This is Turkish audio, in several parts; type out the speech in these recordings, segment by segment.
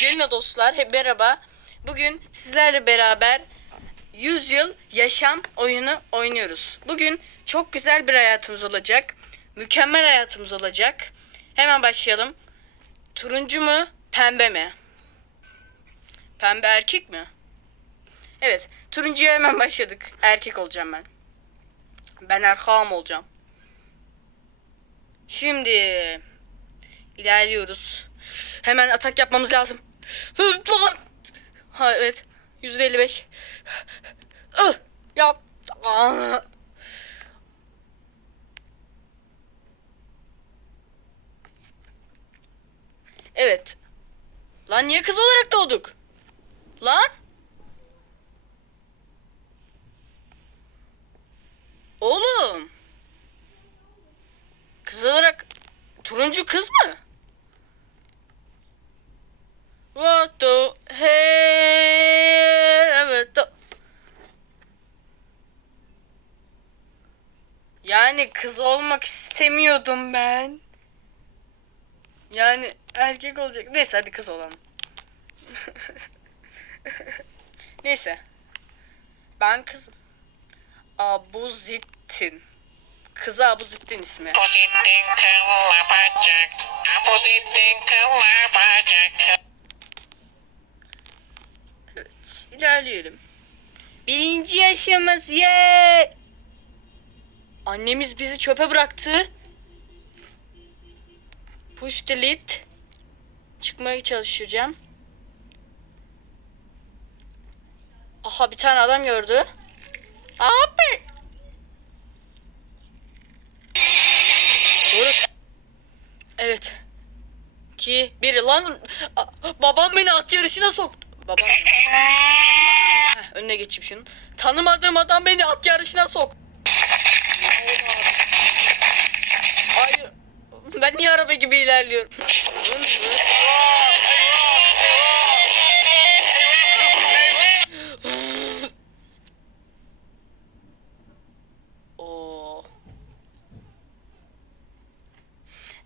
Gelin dostlar, hep merhaba. Bugün sizlerle beraber 100 yıl yaşam oyunu oynuyoruz. Bugün çok güzel bir hayatımız olacak. Mükemmel hayatımız olacak. Hemen başlayalım. Turuncu mu, pembe mi? Pembe erkek mi? Evet, turuncuya hemen başladık. Erkek olacağım ben. Ben erkağım olacağım. Şimdi ilerliyoruz. Hemen atak yapmamız lazım. Ha evet. Yüzde elli beş. Yap. Ah. Evet. Lan niye kız olarak doğduk? Lan? Oğlum. Kız olarak turuncu kız mı? What the hey evet da- Yani kız olmak istemiyordum ben. Yani erkek olacak. Neyse hadi kız olalım. Neyse. Ben kızım. Abuzittin. Kızı Abuzittin ismi. Apozitin kılla bacak. Apozitin kılla bacak. Evet, ilerleyelim. Birinci yaşımız ye. Annemiz bizi çöpe bıraktı. Push delete. Çıkmaya çalışacağım. Aha bir tane adam gördü. Abi. Doğru. Evet. Ki biri lan babam beni at yarışına soktu. Babam Heh, önüne geçeyim şunun. Tanımadığım adam beni at yarışına sok. Hayır. Ben niye araba gibi ilerliyorum? Oo.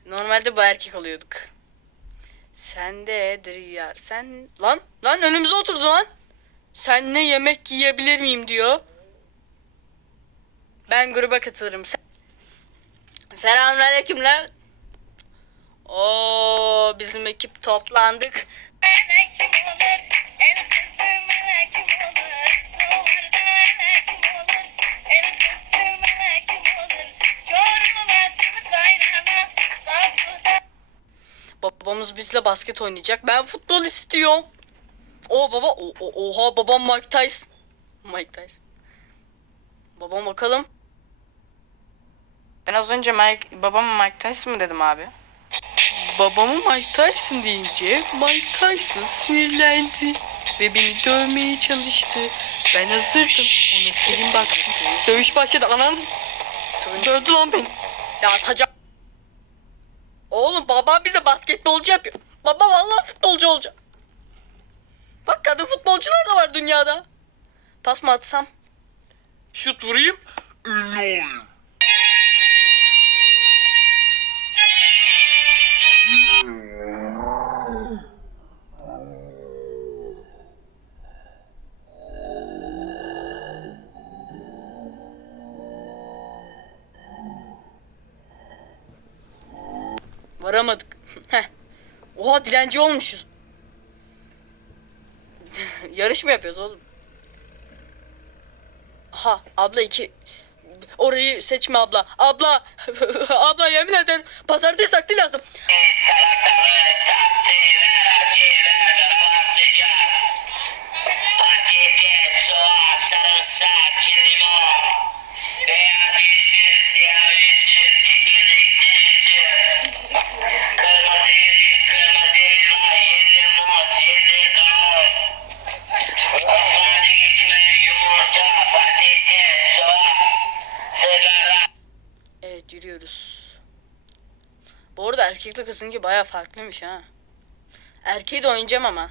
Normalde bu erkek oluyorduk. Sen de Driyar. Sen lan lan önümüze oturdu lan. Sen ne yemek yiyebilir miyim diyor. Ben gruba katılırım. Sen... Selamünaleyküm lan. Oo bizim ekip toplandık. Babamız bizle basket oynayacak. Ben futbol istiyorum. O baba o, o- oha babam Mike Tyson. Mike Tyson. Babam bakalım. Ben az önce Mike, babama Mike Tyson mı dedim abi? Babamı Mike Tyson deyince Mike Tyson sinirlendi ve beni dövmeye çalıştı. Ben hazırdım. Ona serin baktım. Dövüş başladı. Ananı dövdü lan beni. Ya atacağım. Oğlum babam bize basketbolcu yapıyor. Baba vallahi futbolcu olacak. Bak kadın futbolcular da var dünyada. Pas mı atsam? Şut vurayım. Ünlü olayım. Varamadık. Heh. Oha dilenci olmuşuz. Yarış mı yapıyoruz oğlum? Aha abla iki. Orayı seçme abla. Abla. abla yemin ederim. Pazartesi taktiği lazım. Salatalık, erkekle kızınki baya farklıymış ha. Erkeği de oynayacağım ama.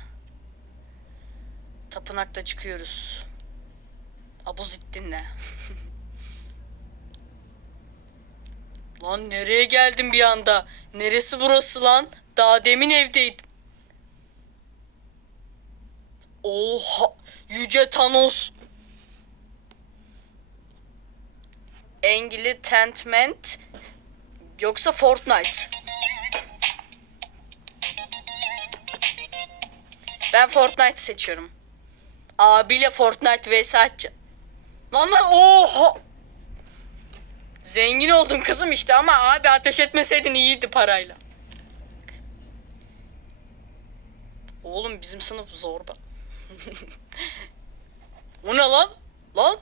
Tapınakta çıkıyoruz. Abuzittin'le. lan nereye geldim bir anda? Neresi burası lan? Daha demin evdeydim. Oha! Yüce Thanos. Engili Tentment yoksa Fortnite. Ben Fortnite seçiyorum. Abiyle Fortnite vs atacağım. Lan lan oha! Zengin oldun kızım işte ama abi ateş etmeseydin iyiydi parayla. Oğlum bizim sınıf zorba. o ne lan? Lan?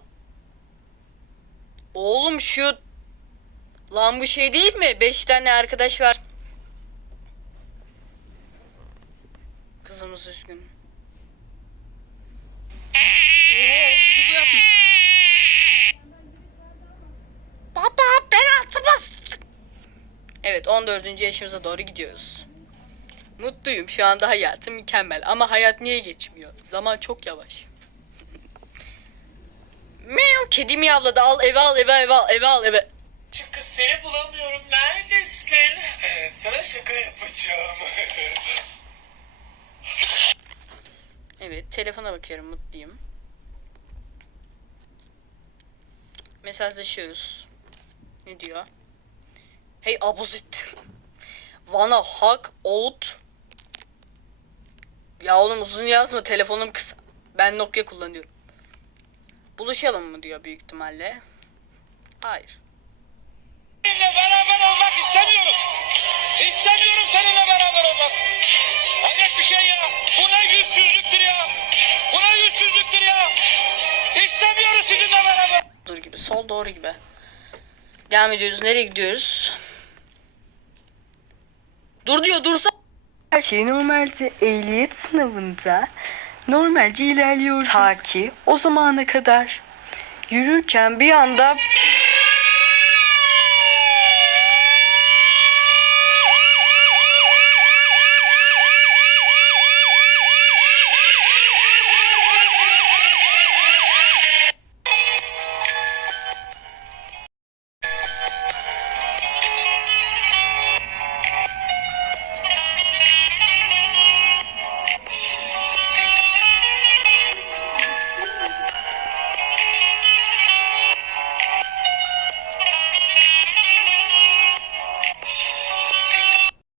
Oğlum şu... Lan bu şey değil mi? Beş tane arkadaş var. Kızımız üzgün. Yapmış. Baba ben atmaz. Evet 14. yaşımıza doğru gidiyoruz. Mutluyum şu anda hayatım mükemmel ama hayat niye geçmiyor? Zaman çok yavaş. Meow kedi miyavladı al eve al eve eve al eve al eve. Kız seni bulamıyorum. Neredesin? Sana şaka yapacağım. Evet telefona bakıyorum mutluyum. Mesajlaşıyoruz. Ne diyor? Hey abuzit. Wanna hug out. Ya oğlum uzun yazma telefonum kısa. Ben Nokia kullanıyorum. Buluşalım mı diyor büyük ihtimalle. Hayır. Seninle beraber olmak istemiyorum. İstemiyorum seninle beraber olmak. Bir şey ya. Bu ne yüzsüzlüktür ya. Bu ne yüzsüzlüktür ya. İstemiyoruz sizinle beraber. Dur gibi. Sol doğru gibi. Devam ediyoruz. Nereye gidiyoruz? Dur diyor dursa. Her şey normalce ehliyet sınavında normalce ilerliyordu. Ta ki o zamana kadar yürürken bir anda